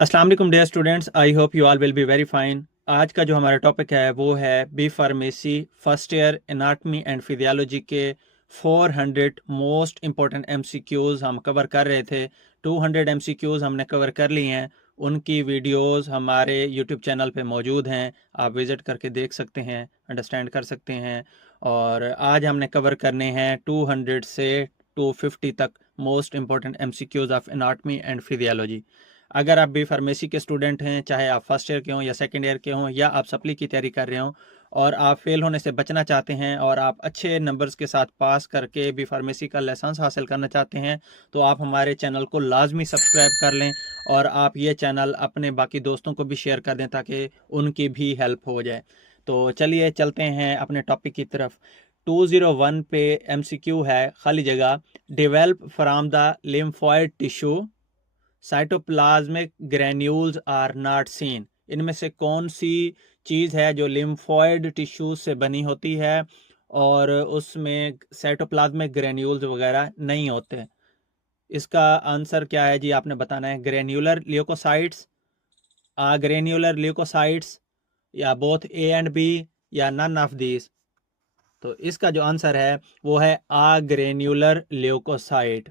अस्सलाम वालेकुम dear students, I hope you all will be very fine. आज का जो हमारा टॉपिक है वो है B pharmacy first year anatomy and physiology के 400 मोस्ट इंपॉर्टेंट एमसीक्यूज़ हम कवर कर रहे थे। 200 एमसीक्यूज़ हमने कवर कर लिए हैं। उनकी वीडियोस हमारे यूट्यूब चैनल पे मौजूद हैं, आप विज़िट करके देख सकते हैं, अंडरस्टैंड कर सकते हैं। और आज हमने कवर करने हैं 200 से 250 तक most important MCQs of anatomy and physiology. अगर आप बी फार्मेसी के स्टूडेंट हैं, चाहे आप फर्स्ट ईयर के हों या सेकंड ईयर के हों या आप सप्ली की तैयारी कर रहे हों और आप फेल होने से बचना चाहते हैं और आप अच्छे नंबर्स के साथ पास करके बी फार्मेसी का लाइसेंस हासिल करना चाहते हैं, तो आप हमारे चैनल को लाजमी सब्सक्राइब कर लें और आप ये चैनल अपने बाकी दोस्तों को भी शेयर कर दें ताकि उनकी भी हेल्प हो जाए। तो चलिए चलते हैं अपने टॉपिक की तरफ। 201 पे एमसीक्यू है, खाली जगह, develop from the lymphoid tissue, cytoplasmic granules are not seen. इनमें से कौन सी चीज़ है जो लिम्फॉइड टिश्यू से बनी होती है और उसमें साइटोप्लाज्मिक ग्रेन्यूल्स वगैरह नहीं होते? इसका आंसर क्या है जी, आपने बताना है। ग्रेन्यूलर ल्यूकोसाइट्स, ग्रेन्यूलर ल्यूकोसाइट्स, या बोथ ए एंड बी, या नन ऑफ दीज। तो इसका जो आंसर है वो है ग्रेन्यूलर ल्यूकोसाइट।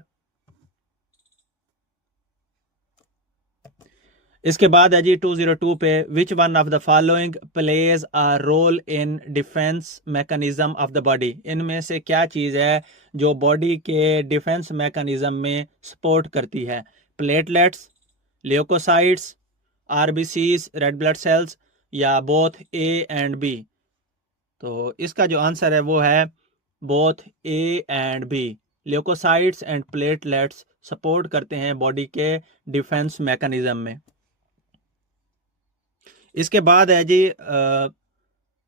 इसके बाद है जी 202 पे, which one of the following plays a role in defence mechanism of the body. इनमें से क्या चीज़ है जो बॉडी के डिफेंस मैकेनिज्म में सपोर्ट करती है? Platelets, leucocytes, RBCs red blood cells, या बोथ ए एंड बी। तो इसका जो आंसर है वो है both A and B. Leucocytes and platelets support करते हैं बॉडी के डिफेंस मैकेनिज्म में। इसके बाद है जी,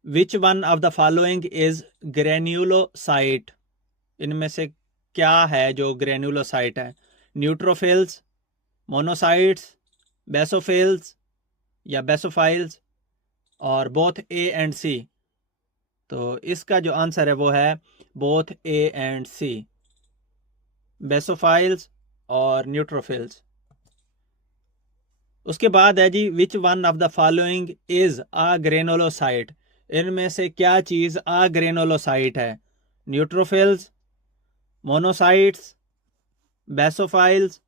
which one of the following is granulocyte. इनमें से क्या है जो ग्रेन्यूलोसाइट है? न्यूट्रोफिल्स, मोनोसाइट्स, बेसोफिल्स, या बेसोफाइल्स, और बोथ ए एंड सी। तो इसका जो आंसर है वो है बोथ ए एंड सी, बेसोफाइल्स और न्यूट्रोफिल्स। उसके बाद है जी, which one of the following is a granulocyte. इनमें से क्या चीज अ ग्रेनुलोसाइट है? न्यूट्रोफिल्स, मोनोसाइट्स, बेसोफाइल्स,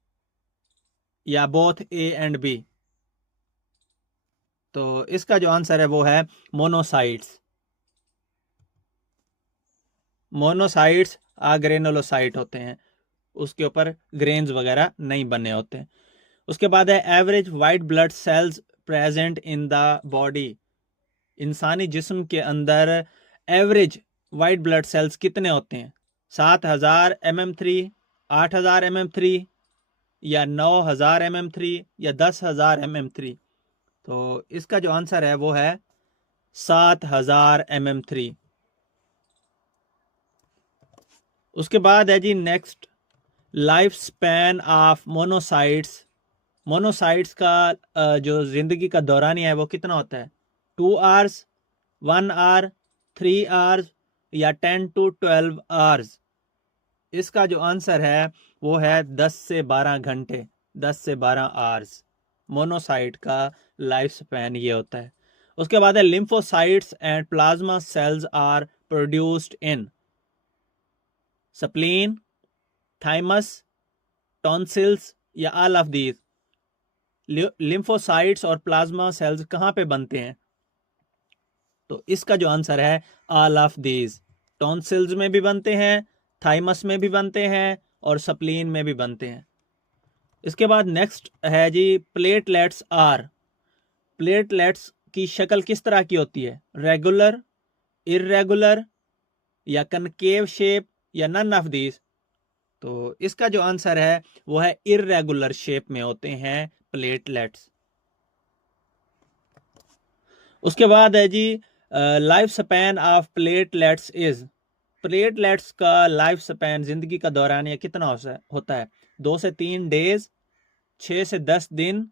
या बोथ ए एंड बी। तो इसका जो आंसर है वो है मोनोसाइट्स। मोनोसाइट्स अ ग्रेनुलोसाइट होते हैं, उसके ऊपर ग्रेन्स वगैरह नहीं बने होते हैं। उसके बाद है average white blood cells present in the body. इंसानी जिस्म के अंदर एवरेज वाइट ब्लड सेल्स कितने होते हैं? 7000 mm3, 8000 mm3, या 9000 mm3, या 10,000 mm3। तो इसका जो आंसर है वो है 7000 mm3। उसके बाद है जी next, life span of monocytes. Monocytes का जो जिंदगी का दौरानिया है वो कितना होता है? 2 आवर्स, 1 आवर, 3 आवर्स, या 10 to 12 आवर्स। इसका जो आंसर है वो है 10 से 12 घंटे, 10 से 12 आवर्स। मोनोसाइट का लाइफ स्पैन ये होता है। उसके बाद है lymphocytes and plasma cells are produced in spleen, thymus, tonsils, या ऑल ऑफ दीज। लिम्फोसाइट्स और प्लाज्मा सेल्स कहाँ पे बनते हैं? तो इसका जो आंसर है ऑल ऑफ दीज। टॉन्सिल्स में भी बनते हैं, थाइमस में भी बनते हैं, और स्प्लीन में भी बनते हैं। इसके बाद नेक्स्ट है जी, प्लेटलेट्स आर। प्लेटलेट्स की शक्ल किस तरह की होती है? रेगुलर, इर्रेगुलर, या कनकेव शेप, या नन ऑफ दीज। तो इसका जो आंसर है वो है इर्रेगुलर शेप में होते हैं प्लेटलेट्स। उसके बाद है जी, life span of platelets is. Platelets का लाइफ स्पैन, जिंदगी का दौरानिया कितना होता है? 2 से 3 डेज, 6 से 10 दिन,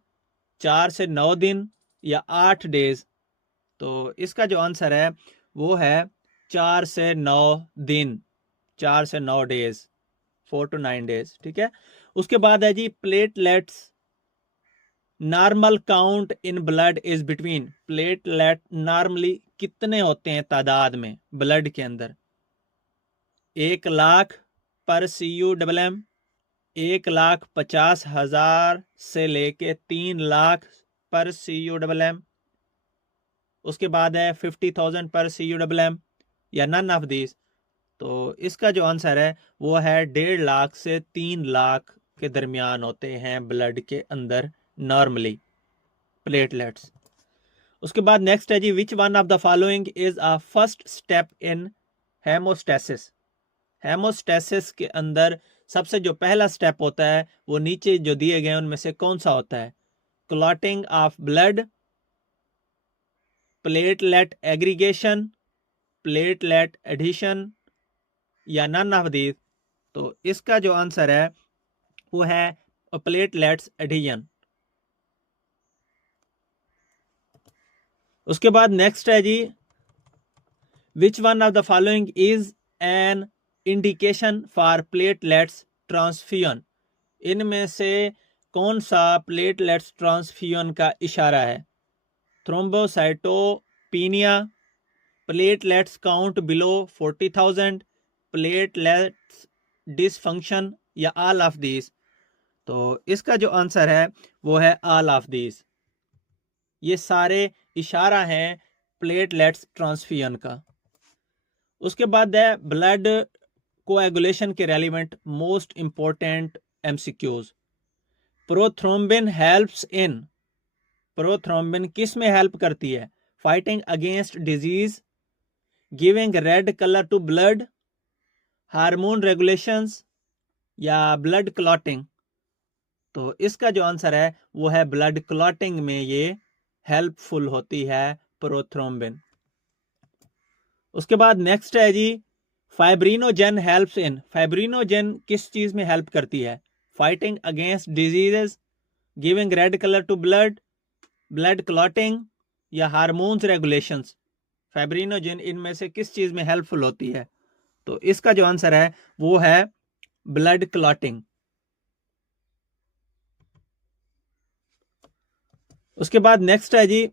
4 से 9 दिन, या 8 डेज। तो इसका जो आंसर है वो है 4 से 9 दिन, 4 से 9 डेज, 4 to 9 डेज। ठीक है। उसके बाद है जी, platelets normal count in blood is between, platelet normally कितने होते हैं तादाद में ब्लड के अंदर? 1 लाख पर CU-MM, 1,50,000 से लेके 3 लाख पर CU-MM, उसके बाद है 50,000 पर CU-MM, या नन ऑफ दिस। तो इसका जो आंसर है वो है 1.5 लाख से 3 लाख के दरमियान होते हैं ब्लड के अंदर नॉर्मली प्लेटलेट्स। उसके बाद नेक्स्ट है जी, which one of the following is a first step in hemostasis? Hemostasis के अंदर सबसे जो पहला स्टेप होता है वो नीचे जो दिए गए उनमें से कौन सा होता है? Clotting of blood, platelet aggregation, platelet addition, या नन ऑफ दिस। तो इसका जो आंसर है वो है प्लेटलेट्स एडिशन। उसके बाद नेक्स्ट है जी, which one of the following is an indication for platelets transfusion? इनमें से कौन सा प्लेटलेट्स ट्रांसफ्यूजन का इशारा है? Thrombocytopenia, platelets count below 40,000, platelets dysfunction, या ऑल ऑफ दिस। तो इसका जो आंसर है वो है ऑल ऑफ दिस। ये सारे इशारा हैं प्लेटलेट्स ट्रांसफ्यूजन का। उसके बाद है ब्लड कोएगुलेशन के relevant most important MCQs। Prothrombin helps in, prothrombin किस में हेल्प करती है? Fighting against disease, giving red colour to blood, hormone regulations, या ब्लड क्लॉटिंग। तो इसका जो आंसर है वो है ब्लड क्लॉटिंग में ये हेल्पफुल होती है प्रोथ्रोम्बिन। उसके बाद नेक्स्ट है जी, फाइब्रिनोजेन हेल्प्स इन, फाइब्रिनोजेन किस चीज में हेल्प करती है? Fighting against diseases, giving red colour to blood, blood clotting, या हार्मोन्स रेगुलेशंस। फाइब्रिनोजेन इनमें से किस चीज में हेल्पफुल होती है? तो इसका जो आंसर है वो है ब्लड क्लॉटिंग। उसके बाद नेक्स्ट है जी,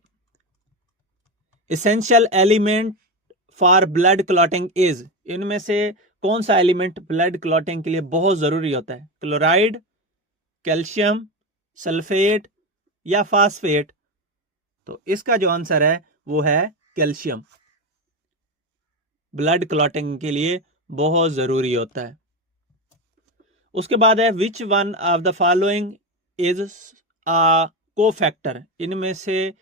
essential element for blood clotting is, इनमें से कौन सा एलिमेंट ब्लड क्लॉटिंग के लिए बहुत जरूरी होता है? क्लोराइड, कैल्शियम, सल्फेट, या फास्फेट। तो इसका जो आंसर है वो है कैल्शियम, ब्लड क्लॉटिंग के लिए बहुत जरूरी होता है। उसके बाद है विच one of the following is a cofactor, इनमें से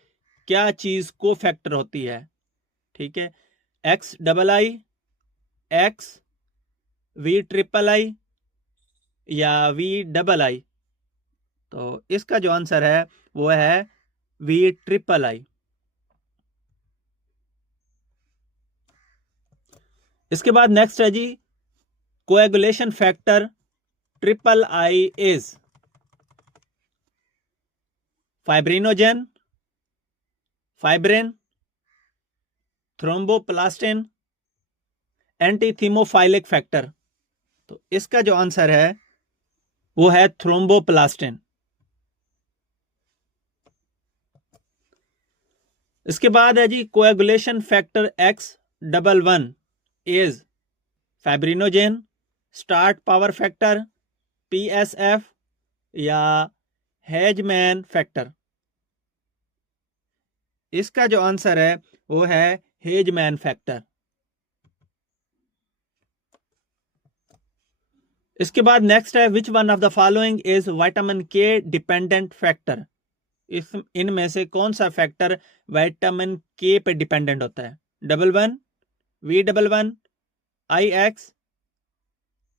क्या चीज कोफैक्टर होती है? ठीक है, XII, X, VIII, या VII। तो इसका जो आंसर है वो है VIII। इसके बाद नेक्स्ट है जी, coagulation factor III is fibrinogen, fibrin, thromboplastin, antihemophilic factor. तो इसका जो आंसर है वो है थ्रोम्बोप्लास्टिन। इसके बाद है जी, coagulation factor XI is fibrinogen, start power factor, PSF, या हेजमैन फैक्टर। इसका जो आंसर है वो है हेजमैन फैक्टर। इसके बाद नेक्स्ट है, विच one of the following is vitamin K dependent factor? इस इनमें से कौन सा फैक्टर विटामिन K पे डिपेंडेंट होता है? II, VII, IX,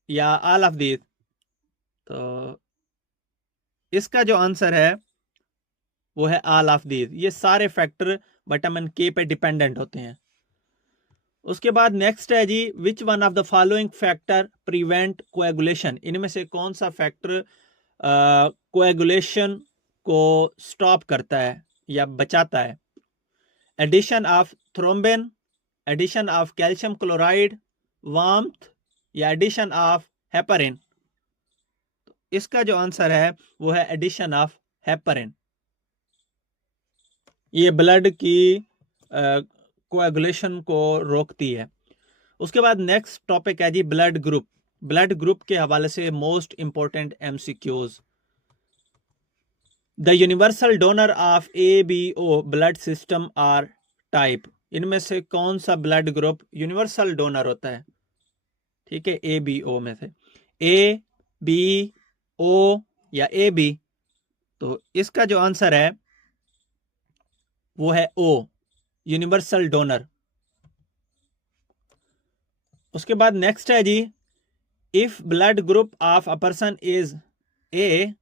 या ऑल ऑफ दिस। तो इसका जो आंसर है वो है ऑल ऑफ दीज। ये सारे फैक्टर विटामिन K पे डिपेंडेंट होते हैं। उसके बाद नेक्स्ट है जी, which one of the following factor prevent coagulation? इनमें से कौन सा फैक्टर कोएगुलेशन को स्टॉप करता है या बचाता है? Addition of thrombin, addition of calcium chloride, warmth, या एडिशन ऑफ हेपरिन। इसका जो आंसर है वो है एडिशन ऑफ हेपरिन। ये ब्लड की कोएगुलेशन को रोकती है। उसके बाद नेक्स्ट टॉपिक है जी ब्लड ग्रुप। ब्लड ग्रुप के हवाले से most important MCQs. The universal donor of ABO blood system are type. इनमें से कौन सा ब्लड ग्रुप यूनिवर्सल डोनर होता है? ठीक है, ABO में से A, B, O या AB। तो इसका जो आंसर है वो है O, यूनिवर्सल डोनर। उसके बाद नेक्स्ट है जी, if blood group of a person is A,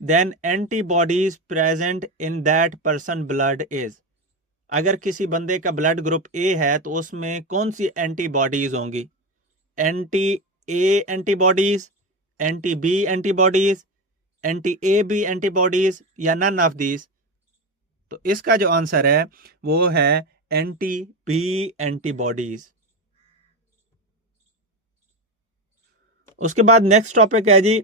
then antibodies present in that person blood is. अगर किसी बंदे का ब्लड ग्रुप A है तो उसमें कौन सी एंटीबॉडीज होंगी? Anti A antibodies, anti B antibodies, anti AB antibodies या नन ऑफ दीज। तो इसका जो आंसर है वो है एंटी B एंटीबॉडीज। उसके बाद नेक्स्ट टॉपिक है जी,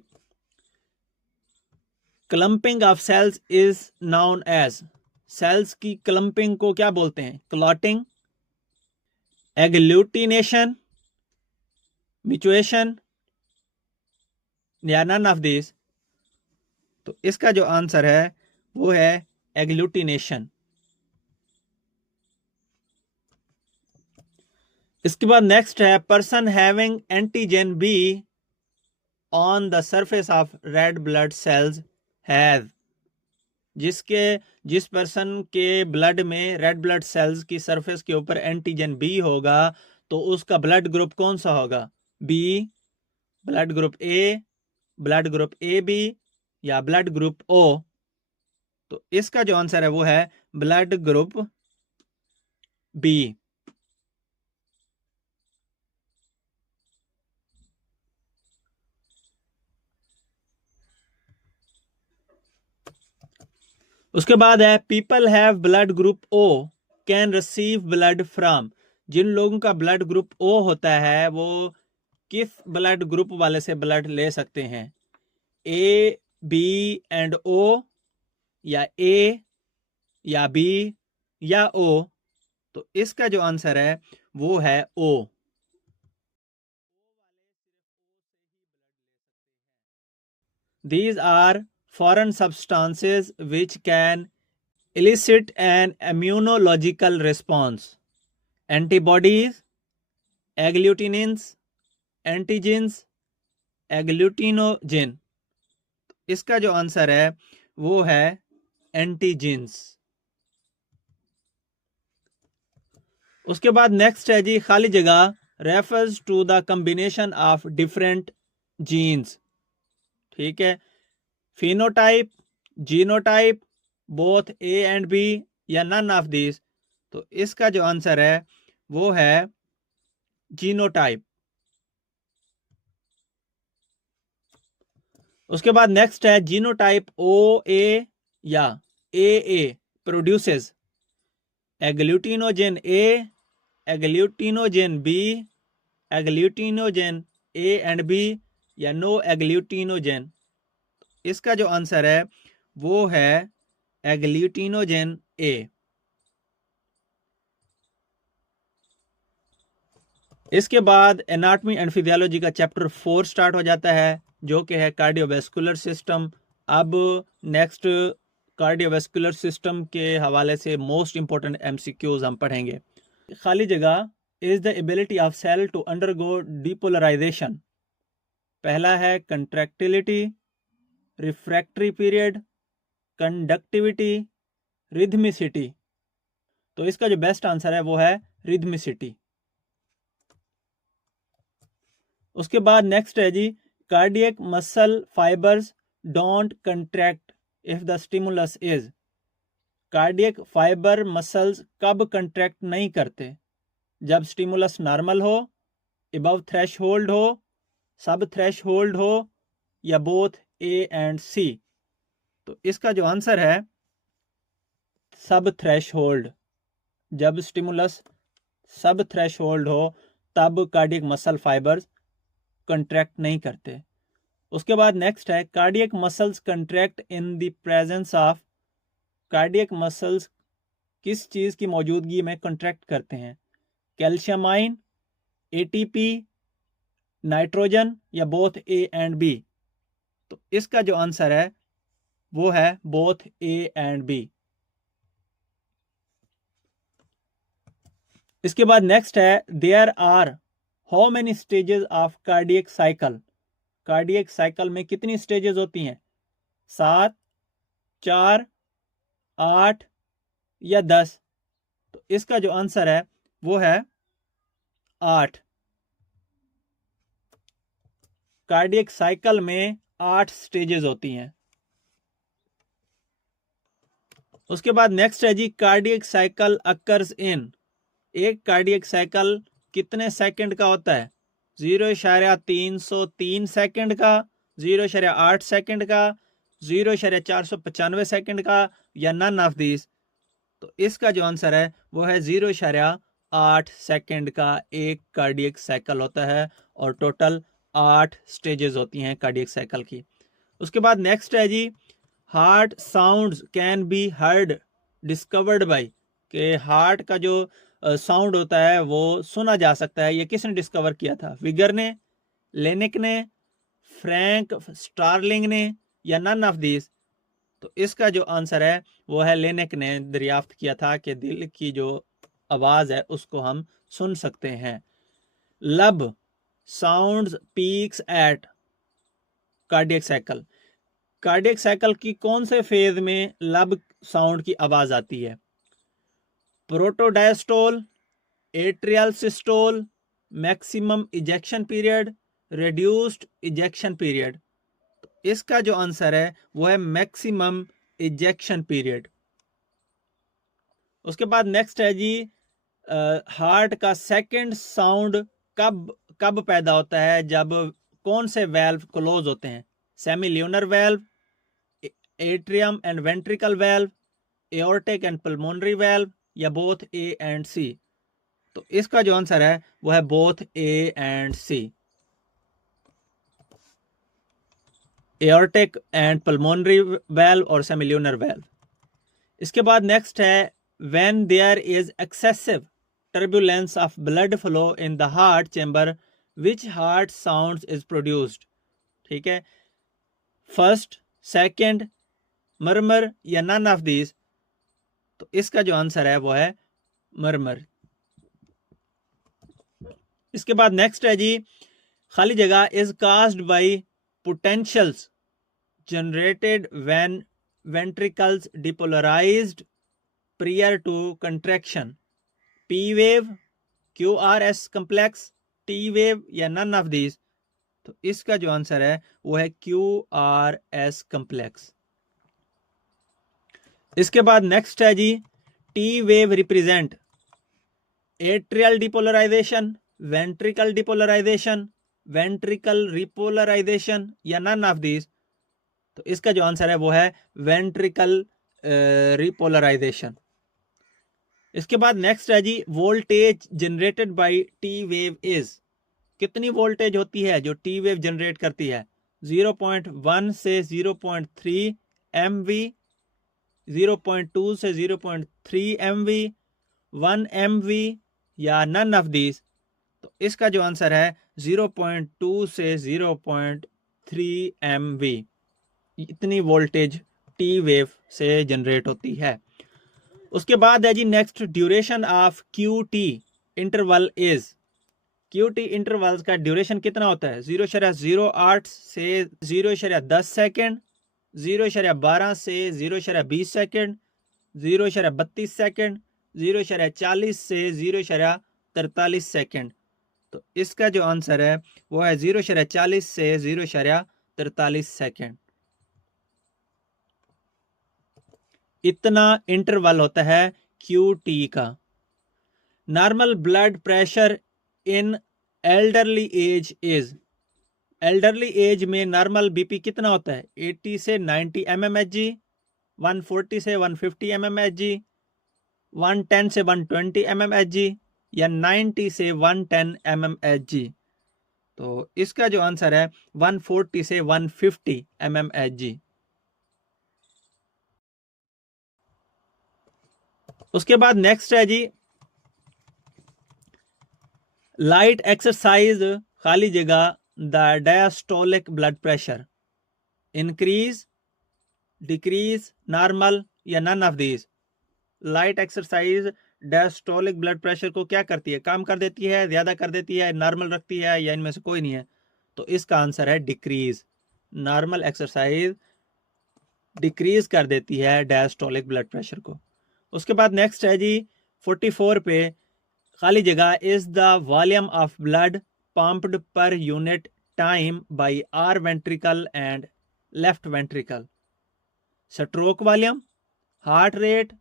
clumping of cells is known as. Cells की क्लम्पिंग को क्या बोलते हैं? क्लॉटिंग, एग्लूटिनेशन, म्यूचुएशन या नन ऑफ दिस। तो इसका जो आंसर है वो है एग्लूटिनेशन। इसके बाद नेक्स्ट है, person having antigen be on the surface of red blood cells have. जिस पर्सन के ब्लड में रेड ब्लड सेल्स की सरफेस के ऊपर एंटीजन बी होगा तो उसका ब्लड ग्रुप कौन सा होगा? B, blood group A, blood group AB या ब्लड ग्रुप O। तो इसका जो आंसर है वो है ब्लड ग्रुप B। उसके बाद है, people have blood group O can receive blood from. जिन लोगों का ब्लड ग्रुप O होता है वो किस ब्लड ग्रुप वाले से ब्लड ले सकते हैं? A, B एंड O या A या B या O। तो इसका जो आंसर है वो है O। These are foreign substances which can elicit an immunological response. Antibodies, agglutinins, antigens, agglutinogen। इसका जो आंसर है वो है एंटीजेंस। उसके बाद नेक्स्ट है जी, खाली जगह refers to the combination of different genes. ठीक है, phenotype, genotype, both A and B या नन ऑफ दिस। तो इसका जो आंसर है वो है जीनोटाइप। उसके बाद नेक्स्ट है, जीनोटाइप OA या AA produces agglutinogen A, agglutinogen B, agglutinogen A and B या नो एग्लूटिनोजेन। इसका जो आंसर है वो है एग्लूटिनोजेन A। इसके बाद एनाटॉमी एंड फिजियोलॉजी का चैप्टर 4 स्टार्ट हो जाता है जो कि है कार्डियोवैस्कुलर सिस्टम। अब नेक्स्ट कार्डियोवैस्कुलर सिस्टम के हवाले से मोस्ट इंपॉर्टेंट MCQs हम पढ़ेंगे। खाली जगह, is the ability of cell to undergo depolarization. पहला है contractility, refractory period, conductivity, rhythmicity. तो इसका जो बेस्ट आंसर है वो है रिथमिसिटी। उसके बाद नेक्स्ट है जी, cardiac muscle fibers don't contract if the stimulus is. Cardiac fiber muscles कब कंट्रैक्ट नहीं करते? जब स्टिमुलस नॉर्मल हो, अबव थ्रेशहोल्ड हो, सब थ्रेशहोल्ड हो या बोथ A एंड C। तो इसका जो आंसर है सब थ्रेशहोल्ड। जब स्टिमुलस सब थ्रेशहोल्ड हो तब कार्डियक मसल फाइबर्स कंट्रैक्ट नहीं करते। उसके बाद नेक्स्ट है, cardiac muscles contract in the presence of. Cardiac muscles किस चीज की मौजूदगी में कंट्रैक्ट करते हैं? कैल्शियम आयन, एटीपी, नाइट्रोजन या बोथ ए एंड बी? तो इसका जो आंसर है वो है बोथ ए एंड बी। इसके बाद नेक्स्ट है there are how many stages of cardiac cycle? Cardiac cycle में कितनी स्टेजेस होती हैं? 7, 4, 8 या 10? तो इसका जो आंसर है वो है 8। कार्डियक साइकिल में 8 स्टेजेस होती हैं। उसके बाद नेक्स्ट है जी कार्डियक साइकिल अकर्स इन। एक कार्डियक साइकिल कितने सेकंड का होता है? 0.303 सेकंड का, 0.8 सेकंड का, 0.495 सेकंड का या नन ऑफ दिस? तो इसका जो आंसर है वो है 0.8 सेकंड का एक कार्डियक साइकिल होता है और टोटल 8 स्टेजेस होती हैं कार्डियक साइकिल की। उसके बाद नेक्स्ट है जी heart sounds can be heard discovered by. के हार्ट का जो साउंड होता है वो सुना जा सकता है, ये किसने डिस्कवर किया था? विगर ने, लेनिक ने, फ्रैंक स्टार्लिंग ने या नन ऑफ दिस? तो इसका जो आंसर है वो है लेनिक ने दरियाफ्त किया था कि दिल की जो आवाज है उसको हम सुन सकते हैं। Lub sounds peaks at cardiac cycle. Cardiac cycle की कौन से फेज में लब साउंड की आवाज आती है? Protodiastole, atrial systole, maximum ejection period, reduced ejection period? तो इसका जो आंसर है वो है मैक्सिमम इजेक्शन पीरियड। उसके बाद नेक्स्ट है जी हार्ट का सेकंड साउंड कब कब पैदा होता है? जब कौन से वेल्व क्लोज होते हैं? Semi lunar valve, atrium and ventricle valve, aortic and pulmonary valve या बोथ ए एंड सी? तो इसका जो आंसर है वो है both A and C, aortic and pulmonary valve और सेमिल्यूनर वेल्व। इसके बाद नेक्स्ट है when there is excessive turbulence of blood flow in the heart chamber which heart sounds is produced? ठीक है, फर्स्ट, सेकंड, मरमर या नन ऑफ दीज? तो इसका जो आंसर है वो है मरमर। इसके बाद नेक्स्ट है जी खाली जगह is caused bye potentials generated when ventricles depolarized prior to contraction? P wave, QRS complex, T wave या none of these? तो इसका जो आंसर है वो है QRS complex। इसके बाद नेक्स्ट है जी T wave represent atrial depolarization, ventricle depolarization, ventricle repolarization या नन ऑफ दिस? तो इसका जो आंसर है वो है वेंट्रिकल रिपोलराइजेशन। इसके बाद नेक्स्ट है जी voltage generated by T wave is. कितनी वोल्टेज होती है जो टी वेव जनरेट करती है? 0.1 से 0.3 MV, 0.2 से 0.3 MV, 1 MV या नन ऑफ दिस? तो इसका जो आंसर है 0.2 से 0.3 MV। इतनी वोल्टेज टी वेव से जनरेट होती है। उसके बाद है जी next duration of Q T interval is. Q T interval का ड्यूरेशन कितना होता है? 0.08 से 0.10 सेकेंड, 0.12 से 0.20 सेकेंड, 0.32 सेकेंड, 0.40 से 0.43 सेकेंड। तो इसका जो आंसर है वो है 0.40 से 0.43 सेकेंड। इतना इंटरवल होता है क्यू टी का। Normal blood pressure in elderly age is. Elderly age में नॉर्मल बीपी कितना होता है? 80 से 90 mmHg, 140 से 150 mmHg, 110 से 120 mmHg या 90 से 110 mmHg? तो इसका जो आंसर है 140 से 150 mmHg। उसके बाद नेक्स्ट है जी लाइट एक्सरसाइज खाली जगह the diastolic blood pressure increase, decrease, normal या none of these. Light exercise diastolic blood pressure को क्या करती है, कम कर देती है, ज्यादा कर देती है, नॉर्मल रखती है, या इनमें से कोई नहीं है। तो इसका आंसर है डिक्रीज। नॉर्मल एक्सरसाइज डिक्रीज कर देती है डायस्टोलिक ब्लड प्रेशर को। उसके बाद नेक्स्ट है जी 44 पे खाली जगह is the volume of blood pumped per unit time by R ventricle and left ventricle. Stroke volume, heart rate,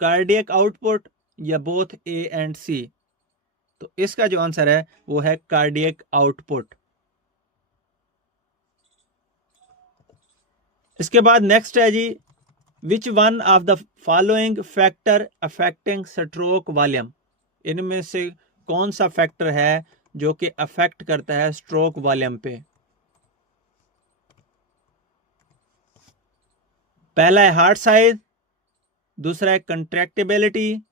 cardiac output या बोथ ए एंड सी। तो इसका जो आंसर है वो है कार्डियक आउटपुट। इसके बाद नेक्स्ट है जी which one of the following factor affecting stroke volume. इनमें से कौन सा फैक्टर है जो कि अफेक्ट करता है स्ट्रोक वॉल्यूम पे। पहला है हार्ट साइज, दूसरा है कंट्रैक्टिबिलिटी,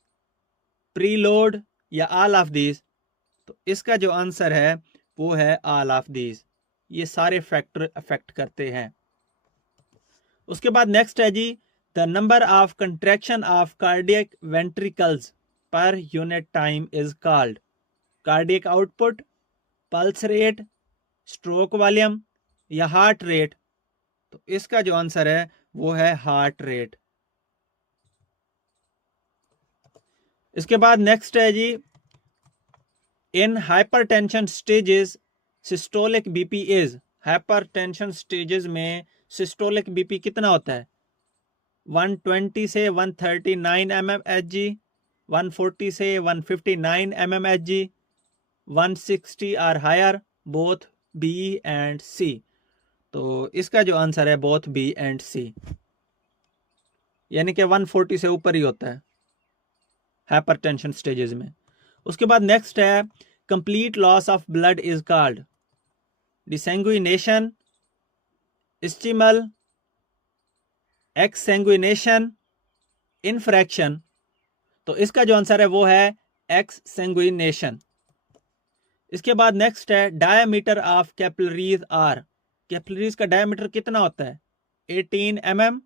प्रीलोड या ऑल ऑफ दीज। तो इसका जो आंसर है वो है ऑल ऑफ दीज। ये सारे फैक्टर अफेक्ट करते हैं। उसके बाद नेक्स्ट है जी the number of contraction of cardiac ventricles per unit time is called cardiac output, pulse rate, stroke volume या हार्ट रेट। तो इसका जो आंसर है वो है हार्ट रेट। इसके बाद नेक्स्ट है जी in hypertension stages systolic BP is. Hypertension stages में सिस्टोलिक बीपी कितना होता है? 120 से 139 mmHg, 140 से 159 mmHg, 160 और higher, both B and C. तो इसका जो आंसर है बोथ बी एंड सी, यानी कि 140 से ऊपर ही होता है हाइपरटेंशन स्टेजेस में। उसके बाद नेक्स्ट है complete loss of blood is called desanguination, स्टिमल, एक्ससैंग्विनेशन, इनफ्रैक्शन। तो इसका जो आंसर है वो है एक्ससैंग्विनेशन। इसके बाद नेक्स्ट है diameter of capillaries are. Capillaries का डायमीटर कितना होता है? 18 mm,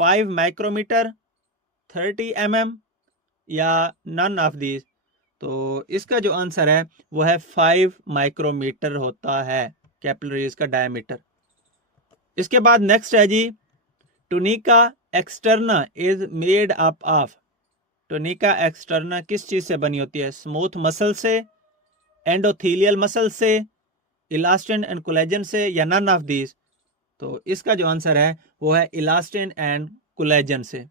5 माइक्रोमीटर, 30 mm या नन ऑफ दीज। तो इसका जो आंसर है वो है 5 माइक्रोमीटर होता है कैपिलरीज का डायमीटर। इसके बाद नेक्स्ट है जी tunica externa is made up of. Tunica externa किस चीज से बनी होती है? स्मूथ मसल से, एंडोथीलियल मसल से, इलास्टिन एंड कोलेजन से या नन ऑफ दीज। तो इसका जो आंसर है वो है इलास्टिन एंड कोलेजन से।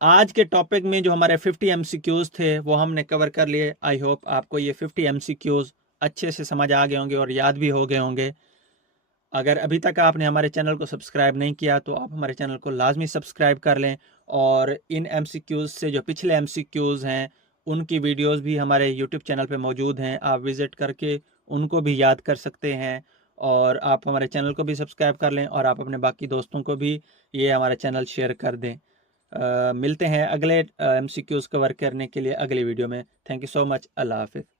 आज के टॉपिक में जो हमारे 50 MCQs थे वो हमने कवर कर लिए। आई होप आपको ये 50 MCQs अच्छे से समझ आ गए होंगे और याद भी हो गए होंगे। अगर अभी तक आपने हमारे चैनल को सब्सक्राइब नहीं किया तो आप हमारे चैनल को लाजमी सब्सक्राइब कर लें, और इन MCQs से जो पिछले MCQs हैं उनकी वीडियोस भी हमारे यूट्यूब चैनल पे मौजूद हैं। आप विज़िट करके उनको भी याद कर सकते हैं, और आप हमारे चैनल को भी सब्सक्राइब कर लें और आप अपने बाकी दोस्तों को भी ये हमारा चैनल शेयर कर दें। मिलते हैं अगले MCQs कवर करने के लिए अगली वीडियो में। Thank you so much. अल्लाह हाफिज़।